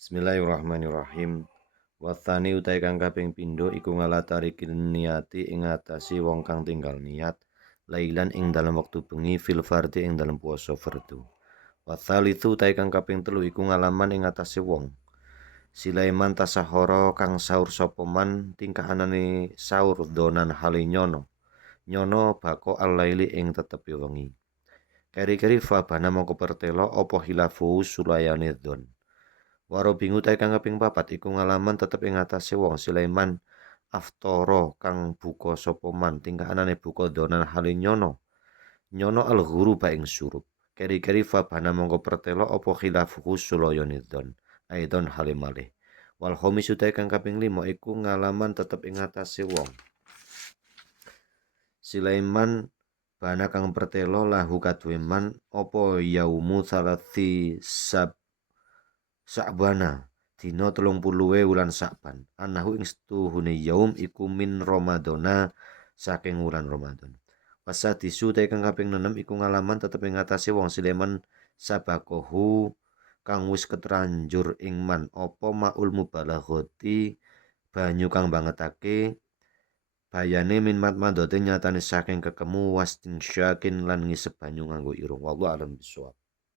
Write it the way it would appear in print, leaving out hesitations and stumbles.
Bismillahirrahmanirrahim. Wathani utai kang kaping pindho iku ngalatari niati ing ngatasi wong kang tinggal niat lailan ing dalam wektu bengi fil fardhi ing dalam puasa fardu. Wathalithu utai kang kaping telu iku ngalaman ing ngatasi wong Sulaiman tasahara kang saur sapa man tingkahanane saur donan hale nyono bako al-laili ing tetepi wengi. Keri-keri fabana mongko pertelo apa hilafu sulayane don. Waro bingu tae kang kaping papat iku ngalaman tetep ing atase wong Sulaiman aftara kang buka sapa man tingkahanane buka donan hale nyono al ghuruba ing surup. Keri-keri fabana mongko pertelo apa khilafuhu sulayane don aidon hale malih. Wal khamis tae kang kaping 5 iku ngalaman tetep ing atase wong Sulaiman bana kang pertelo lahu kaduwe man apa yaumu salati Sa'bana dina 30 wulan Sa'ban. Anahu ing setuhune yaum iku min Ramadana saking wulan Ramadan. Wasadisu te kang kaping 6 iku ngalaman tetep ing ngatasé wong Sulaiman sabakohu kang wis ketranjur ing man apa maul mubalaghati banyu kang bangetake bayane min matmadate nyatane saking kekemu wastin syakin lan ngisep banyu nganggo irung. Wallahu alam bisawab.